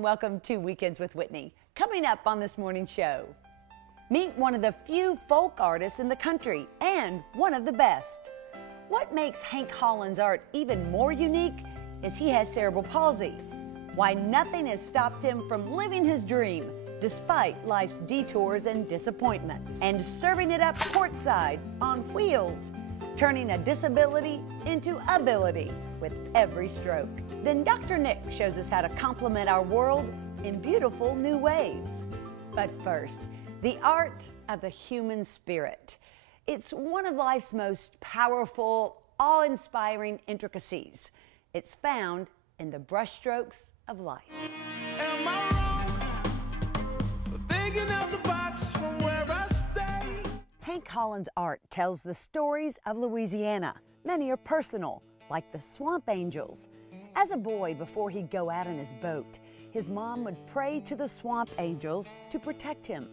and welcome to Weekends with Whitney. Coming up on this morning's show, meet one of the few folk artists in the country and one of the best. What makes Hank Holland's art even more unique is he has cerebral palsy. Why nothing has stopped him from living his dream despite life's detours and disappointments, and serving it up courtside on wheels, turning a disability into ability with every stroke. Then Dr. Nick shows us how to complement our world in beautiful new ways. But first, the art of the human spirit. It's one of life's most powerful, awe-inspiring intricacies. It's found in the brushstrokes of life. Am I wrong for thinking out the box from where I stay? Hank Holland's art tells the stories of Louisiana. Many are personal, like the Swamp Angels. As a boy, before he'd go out in his boat, his mom would pray to the Swamp Angels to protect him.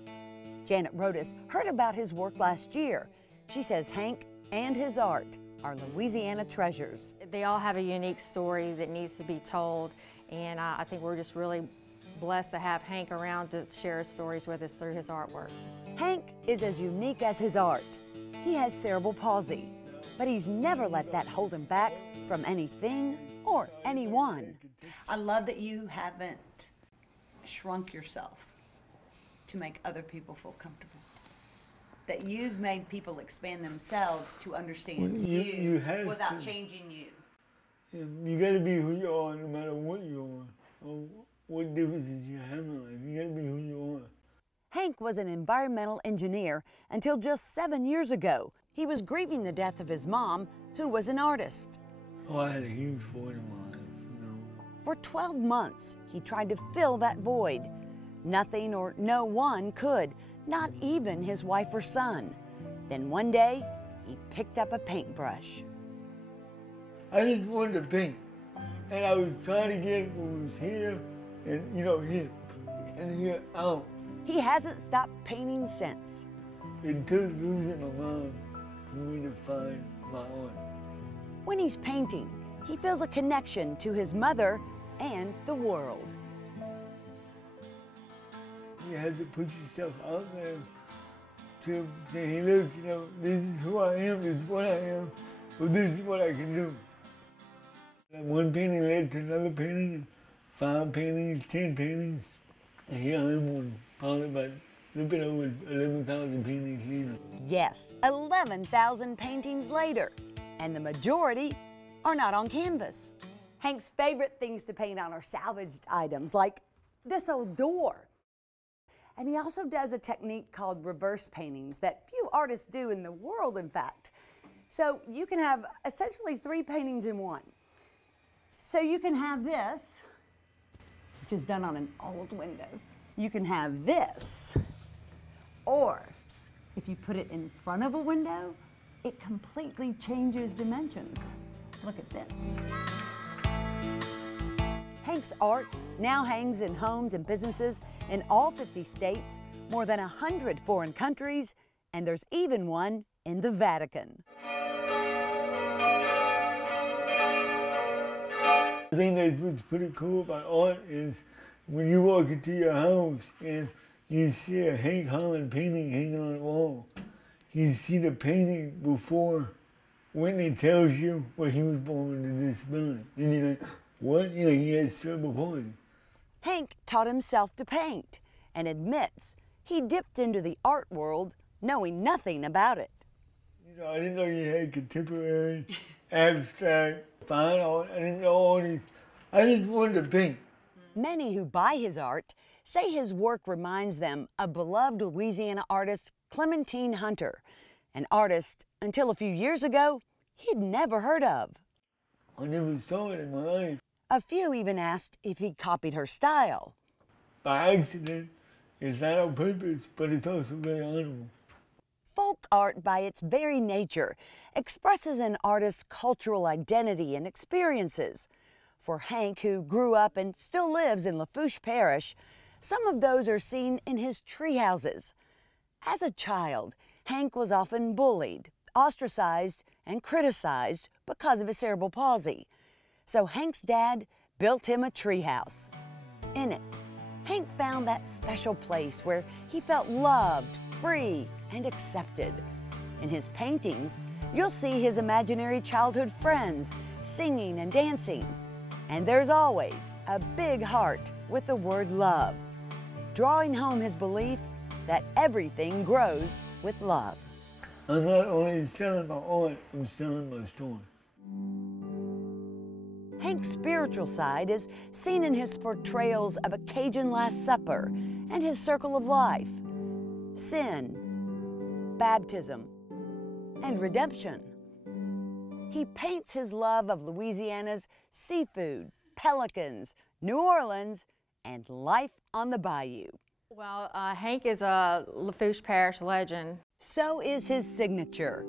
Janet Rodas heard about his work last year. She says Hank and his art are Louisiana treasures. They all have a unique story that needs to be told, and I think we're just really blessed to have Hank around to share his stories with us through his artwork. Hank is as unique as his art. He has cerebral palsy, but he's never let that hold him back from anything or anyone. I love that you haven't shrunk yourself to make other people feel comfortable. That you've made people expand themselves to understand you without changing you. Yeah, you gotta be who you are no matter what you are, or what differences you have in life. You gotta be who you are. Hank was an environmental engineer until just 7 years ago. He was grieving the death of his mom, who was an artist. Oh, I had a huge void in my life, you know. For 12 months, he tried to fill that void. Nothing or no one could, not even his wife or son. Then one day, he picked up a paintbrush. I just wanted to paint, and I was trying to get what was here, and here, and here out. He hasn't stopped painting since. It took losing my mom for me to find my art. When he's painting, he feels a connection to his mother and the world. You have to put yourself out there to say, hey, look, this is who I am, this is what I am, but this is what I can do. And one painting led to another painting, and 5 paintings, 10 paintings, and here I am on probably about a little bit over 11,000 paintings later. Yes, 11,000 paintings later, and the majority are not on canvas. Hank's favorite things to paint on are salvaged items, like this old door. And he also does a technique called reverse paintings that few artists do in the world, in fact. So you can have essentially 3 paintings in one. So you can have this, which is done on an old window. You can have this, or if you put it in front of a window, it completely changes dimensions. Look at this. Hank's art now hangs in homes and businesses in all 50 states, more than 100 foreign countries, and there's even one in the Vatican. The thing that's pretty cool about art is when you walk into your house and you see a Hank Holland painting hanging on the wall, you see the painting before Whitney tells you well, he was born with a disability. And you're like, what? He has cerebral palsy. Hank taught himself to paint and admits he dipped into the art world knowing nothing about it. I didn't know you had contemporary, abstract, fine art. I didn't know all these. I just wanted to paint. Many who buy his art say his work reminds them of beloved Louisiana artist Clementine Hunter, an artist until a few years ago he'd never heard of. I never saw it in my life. A few even asked if he copied her style. By accident, it's not on purpose, but it's also very honorable. Folk art, by its very nature, expresses an artist's cultural identity and experiences. For Hank, who grew up and still lives in Lafourche Parish, some of those are seen in his tree houses. As a child, Hank was often bullied, ostracized, and criticized because of his cerebral palsy. So Hank's dad built him a treehouse. In it, Hank found that special place where he felt loved, free, and accepted. In his paintings, you'll see his imaginary childhood friends singing and dancing. And there's always a big heart with the word love, drawing home his belief that everything grows with love. I'm not only selling my art, I'm selling my story. Hank's spiritual side is seen in his portrayals of a Cajun Last Supper and his circle of life, sin, baptism, and redemption. He paints his love of Louisiana's seafood, pelicans, New Orleans, and life on the bayou. Well, Hank is a Lafourche Parish legend. So is his signature.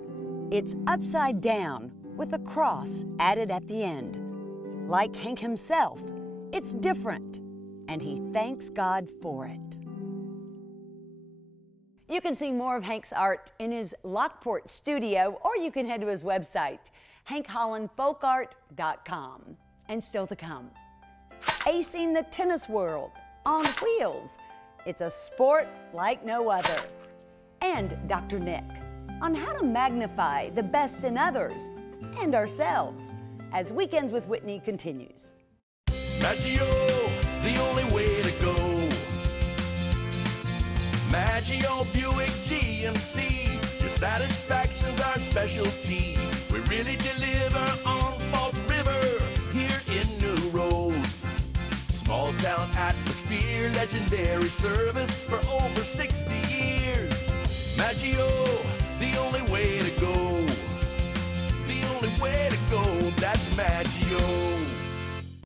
It's upside down with a cross added at the end. Like Hank himself, it's different, and he thanks God for it. You can see more of Hank's art in his Lockport studio, or you can head to his website, HankHollandFolkArt.com. And still to come, acing the tennis world on wheels. It's a sport like no other. And Dr. Nick on how to magnify the best in others and ourselves as Weekends with Whitney continues. Maggio, the only way to go. Maggio Buick GMC, your satisfaction's our specialty. We really deliver on Falls River, here in New Roads. Small town atmosphere, legendary service for over 60 years. Maggio, the only way to go. The only way to go, that's Maggio.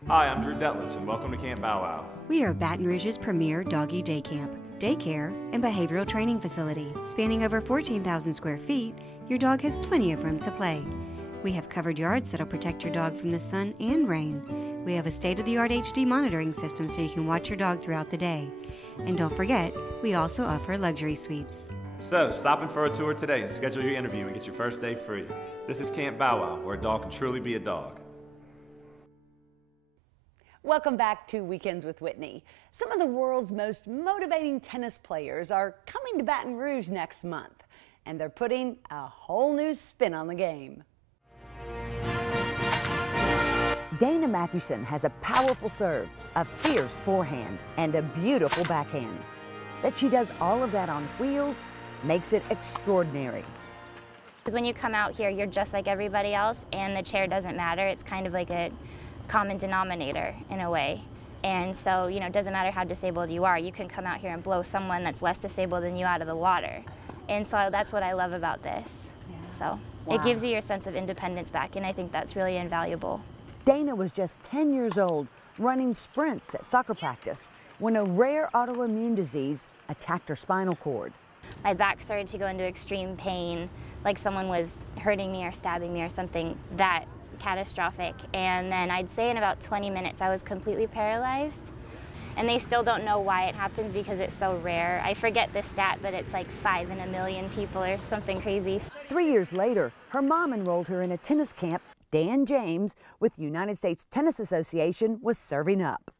Hi, I'm Drew Detlefs, and welcome to Camp Bow Wow. We are Baton Rouge's premier doggy day camp, daycare, and behavioral training facility. Spanning over 14,000 square feet, your dog has plenty of room to play. We have covered yards that'll protect your dog from the sun and rain. We have a state-of-the-art HD monitoring system so you can watch your dog throughout the day. And don't forget, we also offer luxury suites. So, stop in for a tour today, schedule your interview, and get your first day free. This is Camp Bow Wow, where a dog can truly be a dog. Welcome back to Weekends with Whitney. Some of the world's most motivating tennis players are coming to Baton Rouge next month, and they're putting a whole new spin on the game. Dana Mathewson has a powerful serve, a fierce forehand, and a beautiful backhand. That she does all of that on wheels makes it extraordinary. Because when you come out here, you're just like everybody else, and the chair doesn't matter. It's kind of like a common denominator in a way. And so, you know, it doesn't matter how disabled you are, you can come out here and blow someone that's less disabled than you out of the water. And so that's what I love about this. Yeah. So it gives you your sense of independence back, and I think that's really invaluable. Dana was just 10 years old, running sprints at soccer practice when a rare autoimmune disease attacked her spinal cord. My back started to go into extreme pain, like someone was hurting me or stabbing me or something that catastrophic. And then I'd say in about 20 minutes I was completely paralyzed. And they still don't know why it happens because it's so rare. I forget the stat, but it's like 5 in a million people or something crazy. 3 years later, her mom enrolled her in a tennis camp Dan James with the United States Tennis Association was serving up.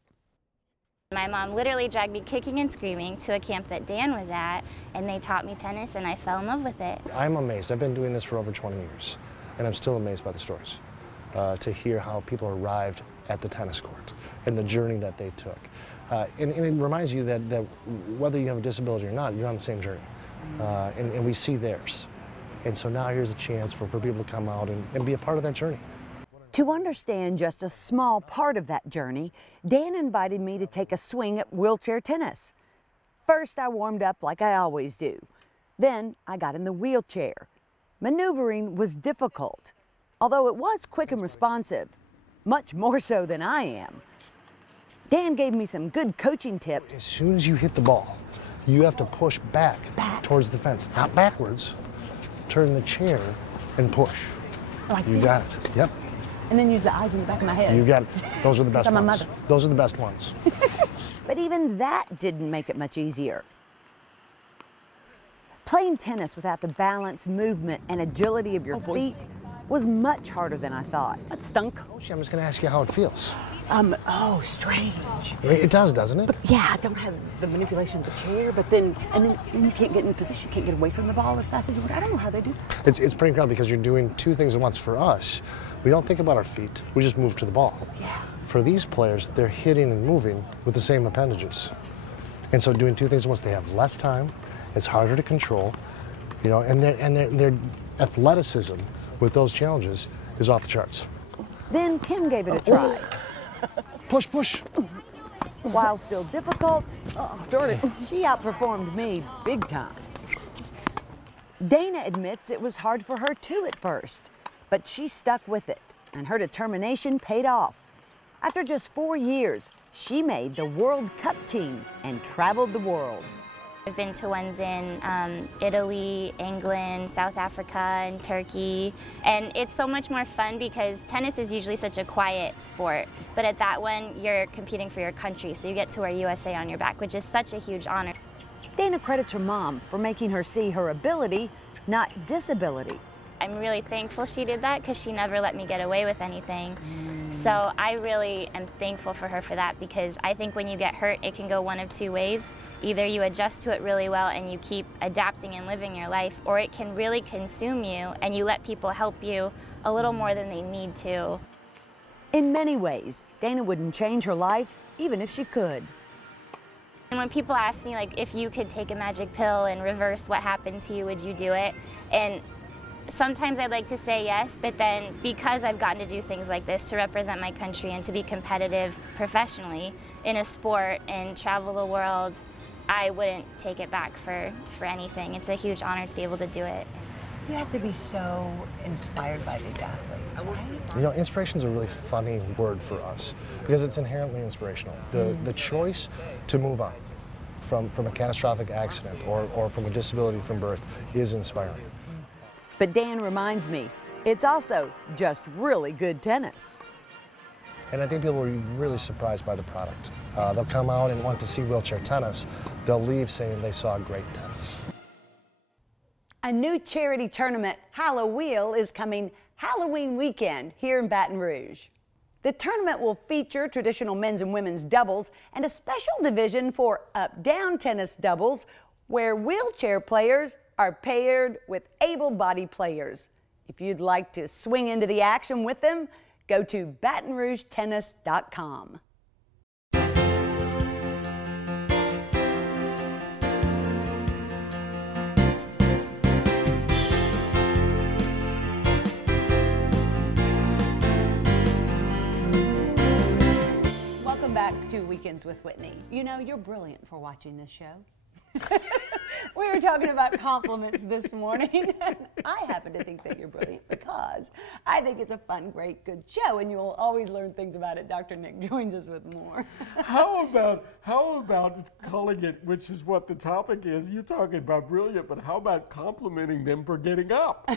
My mom literally dragged me kicking and screaming to a camp that Dan was at, and they taught me tennis, and I fell in love with it. I'm amazed. I've been doing this for over 20 years, and I'm still amazed by the stories. To hear how people arrived at the tennis court and the journey that they took. And it reminds you that whether you have a disability or not, you're on the same journey. And we see theirs. And so now here's a chance for people to come out and be a part of that journey. To understand just a small part of that journey, Dan invited me to take a swing at wheelchair tennis. First, I warmed up like I always do. Then I got in the wheelchair. Maneuvering was difficult, although it was quick and responsive, much more so than I am. Dan gave me some good coaching tips. As soon as you hit the ball, you have to push back towards the fence, not backwards. Turn the chair and push. Like you this? got it. Yep. And then use the eyes in the back of my head. You got it. Those are the best So my ones. mother. Those are the best ones. But even that didn't make it much easier. Playing tennis without the balance, movement, and agility of your feet was much harder than I thought. That stunk. I'm just going to ask you how it feels. Oh, strange. It does, doesn't it? But yeah, I don't have the manipulation of the chair, but then you can't get in position, you can't get away from the ball as fast as you would. I don't know how they do that. It's pretty incredible because you're doing two things at once. For us, we don't think about our feet, we just move to the ball. Yeah. For these players, they're hitting and moving with the same appendages. And so doing two things at once, they have less time, it's harder to control, you know, and their athleticism with those challenges is off the charts. Then Kim gave it a try. Push, push. While still difficult, she outperformed me big time. Dana admits it was hard for her too at first, but she stuck with it, and her determination paid off. After just 4 years, she made the World Cup team and traveled the world. I've been to ones in Italy, England, South Africa, and Turkey, and it's so much more fun because tennis is usually such a quiet sport, but at that one you're competing for your country, so you get to wear USA on your back, which is such a huge honor. Dana credits her mom for making her see her ability, not disability. I'm really thankful she did that because she never let me get away with anything. So I really am thankful for her for that, because I think when you get hurt, it can go one of two ways. Either you adjust to it really well and you keep adapting and living your life, or it can really consume you and you let people help you a little more than they need to. In many ways, Dana wouldn't change her life even if she could. And when people ask me, like, if you could take a magic pill and reverse what happened to you, would you do it? And sometimes I'd like to say yes, but then because I've gotten to do things like this to represent my country and to be competitive professionally in a sport and travel the world, I wouldn't take it back for anything. It's a huge honor to be able to do it. You have to be so inspired by these athletes, right? You know, inspiration is a really funny word for us because it's inherently inspirational. The choice to move on from a catastrophic accident or from a disability from birth is inspiring. But Dan reminds me, it's also just really good tennis. And I think people will be really surprised by the product. They'll come out and want to see wheelchair tennis. They'll leave saying they saw great tennis. A new charity tournament, Halloween, is coming Halloween weekend here in Baton Rouge. The tournament will feature traditional men's and women's doubles and a special division for up-down tennis doubles where wheelchair players are paired with able-bodied players. If you'd like to swing into the action with them, go to BatonRougeTennis.com. Welcome back to Weekends with Whitney. You know, you're brilliant for watching this show. We were talking about compliments this morning, and I happen to think that you're brilliant because I think it's a fun, great, good show, and you'll always learn things about it. Dr. Nick joins us with more. How about calling it, which is what the topic is, you're talking about brilliant, but how about complimenting them for getting up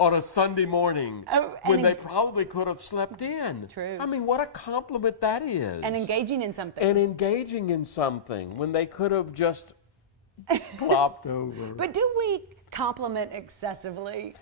on a Sunday morning when they probably could have slept in? True. I mean, what a compliment that is. And engaging in something. And engaging in something when they could have just plopped over. But do we compliment excessively?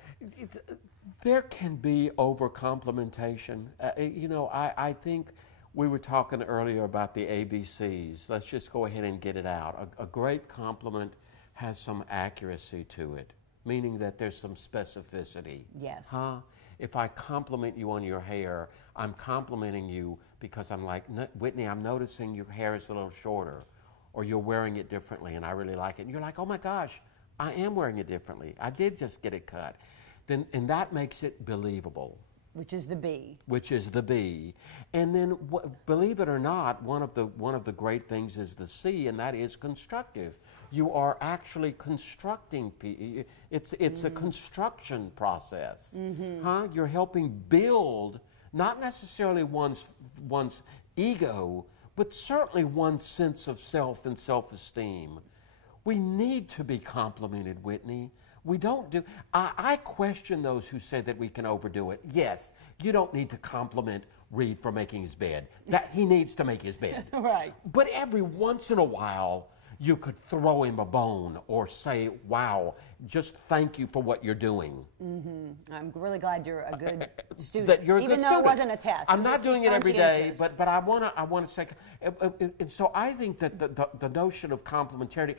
There can be over-complimentation. You know, I think we were talking earlier about the ABCs. Let's just go ahead and get it out. A great compliment has some accuracy to it, meaning that there's some specificity. Yes. Huh? If I compliment you on your hair, I'm complimenting you because I'm like, Whitney, I'm noticing your hair is a little shorter, or you're wearing it differently and I really like it. And you're like, oh my gosh, I am wearing it differently. I did just get it cut. And that makes it believable. Which is the B. Which is the B. And then, believe it or not, one of the great things is the C, and that is constructive. You are actually constructing. It's a construction process. Huh? You're helping build, not necessarily one's ego, but certainly one's sense of self and self-esteem. We need to be complimented, Whitney. We don't do. I question those who say that we can overdo it. Yes, you don't need to compliment Reed for making his bed. That he needs to make his bed. Right. But every once in a while, you could throw him a bone or say, wow, just thank you for what you're doing. I'm really glad you're a good student. That you're a even good though student. it wasn't a test. I'm not doing it every day, conscientious. but I want to say, and so I think that the notion of complementarity,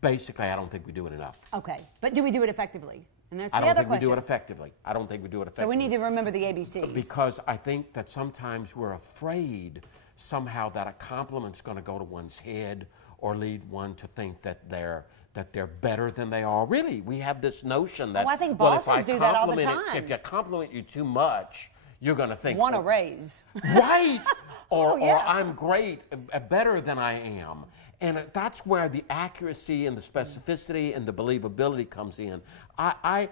basically, I don't think we do it enough. Okay, but do we do it effectively? And that's the I don't other think question. we do it effectively. I don't think we do it effectively. So we need to remember the ABCs. Because I think that sometimes we're afraid somehow that a compliment's going to go to one's head or lead one to think that they're better than they are. Really, we have this notion that I think well, if bosses I do that all the compliment time. if I compliment you too much, you're going to think Want a raise. right, or yeah. I'm great, better than I am. And that's where the accuracy and the specificity and the believability comes in. I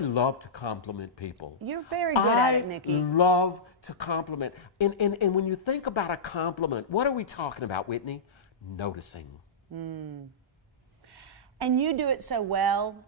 love to compliment people. You're very good at it, Nikki. I love to compliment. And when you think about a compliment, what are we talking about, Whitney? Noticing. And you do it so well,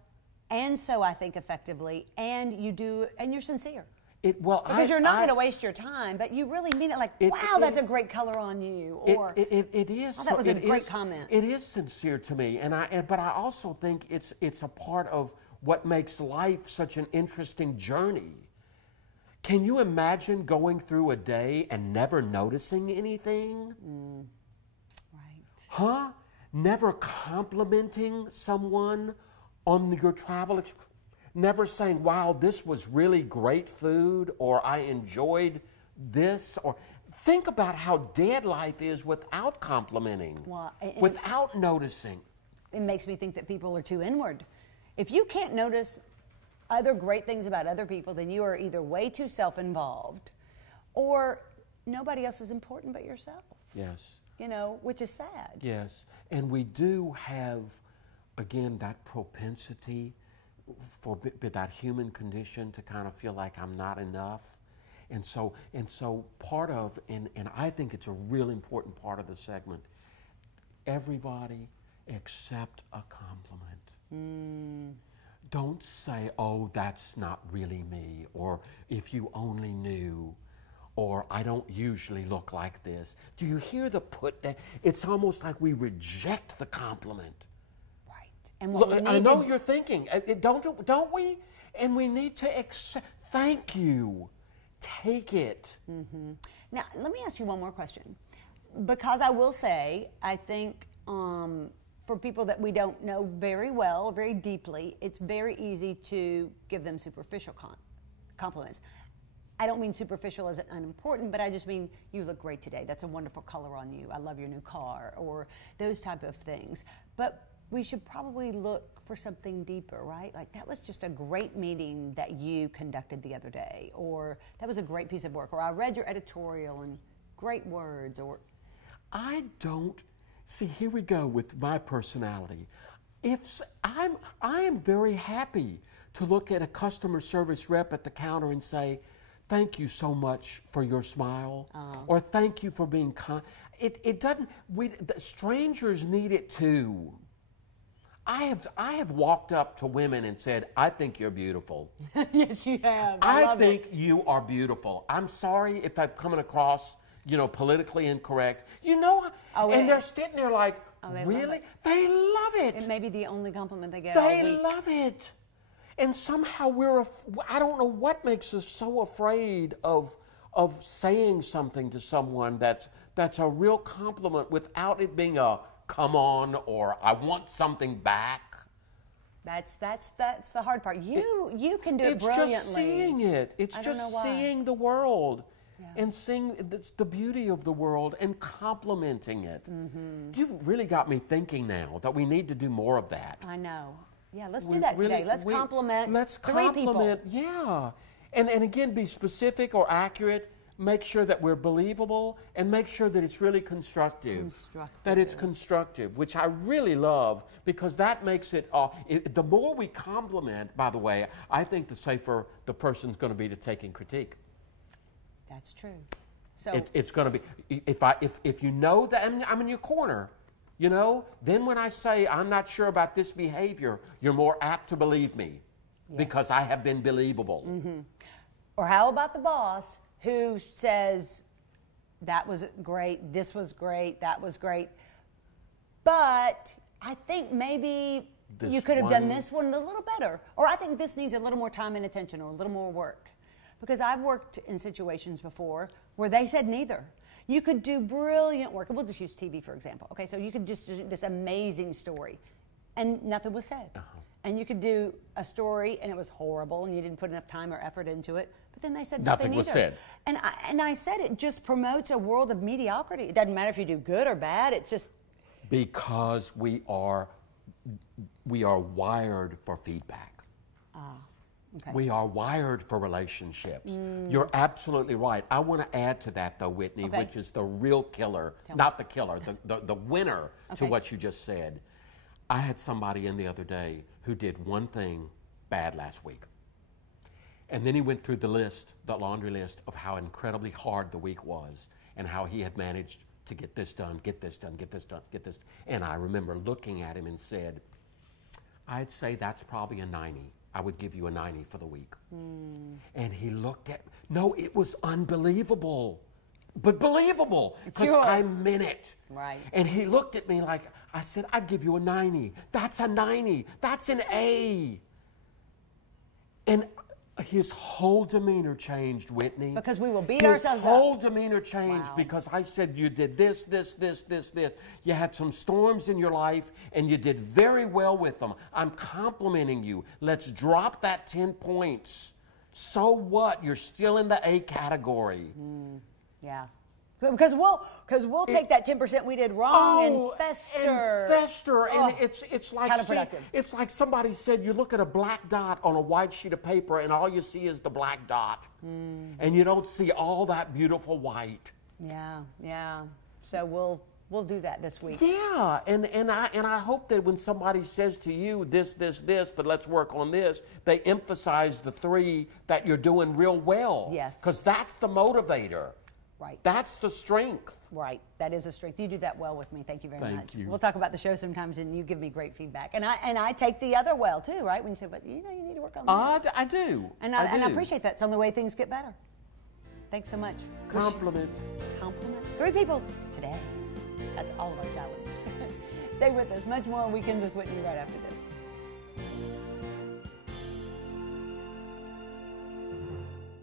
and so I think effectively, and you're sincere. Because you're not going to waste your time, but you really mean it. Like, wow, that's a great color on you, or it is. Oh, that was a great comment. It is sincere to me, but I also think it's a part of what makes life such an interesting journey. Can you imagine going through a day and never noticing anything? Right. Huh? Never complimenting someone on your travel experience? Never saying, wow, this was really great food, or I enjoyed this, or think about how dead life is without complimenting, without noticing. It makes me think that people are too inward. If you can't notice other great things about other people, then you are either way too self-involved, or nobody else is important but yourself. Yes. You know, which is sad. Yes, and we do have, again, that propensity for that human condition to kind of feel like I'm not enough. And so part of, and I think it's a really important part of the segment, everybody accept a compliment. Don't say, oh, that's not really me, or if you only knew, or I don't usually look like this. Do you hear it's almost like we reject the compliment. And look, I know you're thinking, don't we? And we need to accept, thank you, take it. Now, let me ask you one more question. Because I will say, I think for people that we don't know very well, very deeply, it's very easy to give them superficial compliments. I don't mean superficial as unimportant, but I just mean, you look great today. That's a wonderful color on you. I love your new car, or those type of things. But we should probably look for something deeper, right? Like, that was just a great meeting that you conducted the other day, or that was a great piece of work, or I read your editorial and great words, or... I don't... See, here we go with my personality. I am very happy to look at a customer service rep at the counter and say, thank you so much for your smile, or thank you for being kind. It doesn't... strangers need it too. I have walked up to women and said, I think you're beautiful. Yes, you have. I think you are beautiful. I'm sorry if I'm coming across, politically incorrect. And they're sitting there like, really? They love it. It may be the only compliment they get They all week. love it. And somehow I don't know what makes us so afraid of saying something to someone that's a real compliment without it being a come on, or I want something back. That's the hard part. You can do it brilliantly. It's just seeing it. It's just seeing the world and seeing the beauty of the world and complimenting it. You've really got me thinking now that we need to do more of that. I know. Yeah, let's do that today. Let's compliment three people. Yeah. And again, be specific or accurate. Make sure that we're believable, and make sure that it's really constructive. That it's constructive, which I really love, because that makes it, the more we compliment, by the way, I think the safer the person's going to be to taking critique. That's true. So it's going to be, if you know that I'm in your corner, then when I say I'm not sure about this behavior, you're more apt to believe me, because I have been believable. Or how about the boss who says, that was great, this was great, that was great. but I think maybe you could have done this one a little better. Or I think this needs a little more time and attention or a little more work. Because I've worked in situations before where they said neither. You could do brilliant work. We'll just use TV, for example. Okay, so you could just do this amazing story, and nothing was said. And you could do a story, and it was horrible, and you didn't put enough time or effort into it. But then they said nothing was either. said. And I said it just promotes a world of mediocrity. It doesn't matter if you do good or bad. It's just because we are wired for feedback. Okay. We are wired for relationships. You're absolutely right. I want to add to that, though, Whitney, which is the real killer, not the killer, the winner to what you just said. I had somebody in the other day who did one thing bad last week. And then he went through the laundry list of how incredibly hard the week was and how he had managed to get this done, get this done, get this done, get this. And I remember looking at him and said, I'd say that's probably a 90. I would give you a 90 for the week. And he looked at, no, it was unbelievable, but believable, because I meant it. Right. And he looked at me like, I said, I'd give you a 90. That's a 90. That's an A. And his whole demeanor changed, Whitney. Because we will beat ourselves up. His whole demeanor changed because I said, you did this. You had some storms in your life, and you did very well with them. I'm complimenting you. Let's drop that 10 points. So what? You're still in the A category. Yeah. Because we'll take that 10% we did wrong and fester. And it's like counterproductive. It's like somebody said, you look at a black dot on a white sheet of paper and all you see is the black dot. And you don't see all that beautiful white. Yeah. So we'll do that this week. Yeah, and I hope that when somebody says to you this, but let's work on this, they emphasize the 3 that you're doing real well. Yes. Because that's the motivator. Right. That's the strength. Right. That is a strength. You do that well with me. Thank you very much. Thank you. We'll talk about the show sometimes, and you give me great feedback. And I take the other well, too, right? When you say, but you need to work on that. I do. And I appreciate that. It's on the way things get better. Thanks so much. Compliment. 3 people today. That's all of our challenge. Stay with us. Much more on Weekends with Whitney right after this.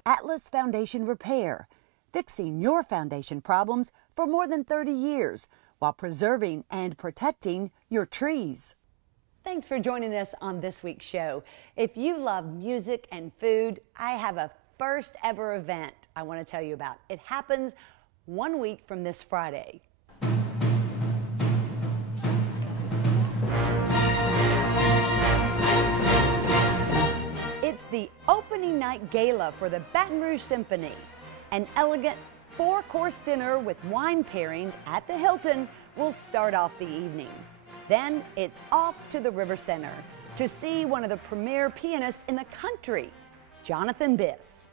Atlas Foundation Repair. Fixing your foundation problems for more than 30 years while preserving and protecting your trees. Thanks for joining us on this week's show. If you love music and food, I have a first ever event I want to tell you about. It happens 1 week from this Friday. It's the opening night gala for the Baton Rouge Symphony. An elegant 4-course dinner with wine pairings at the Hilton will start off the evening. Then it's off to the River Center to see one of the premier pianists in the country, Jonathan Biss.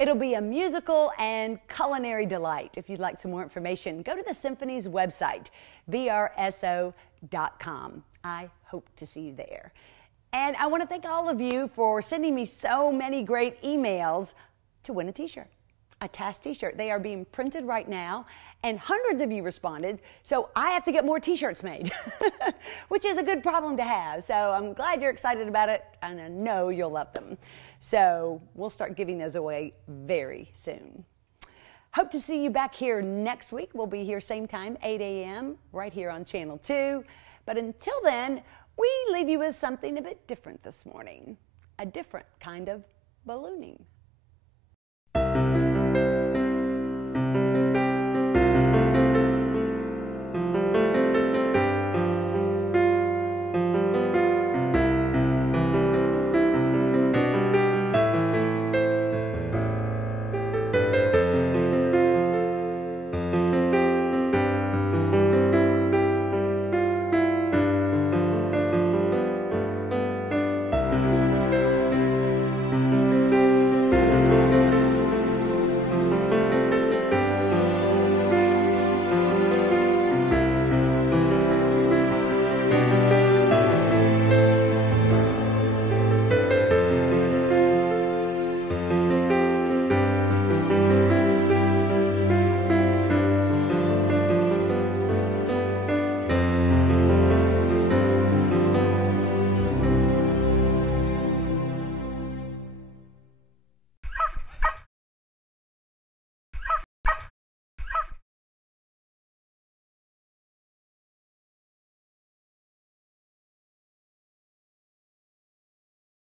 It'll be a musical and culinary delight. If you'd like some more information, go to the Symphony's website, vrso.com. I hope to see you there. And I want to thank all of you for sending me so many great emails to win a t-shirt, a TAS t-shirt. They are being printed right now, and hundreds of you responded, so I have to get more t-shirts made, which is a good problem to have. So I'm glad you're excited about it, and I know you'll love them. So we'll start giving those away very soon. Hope to see you back here next week. We'll be here same time, 8 a.m., right here on Channel 2. But until then, we leave you with something a bit different this morning, a different kind of ballooning.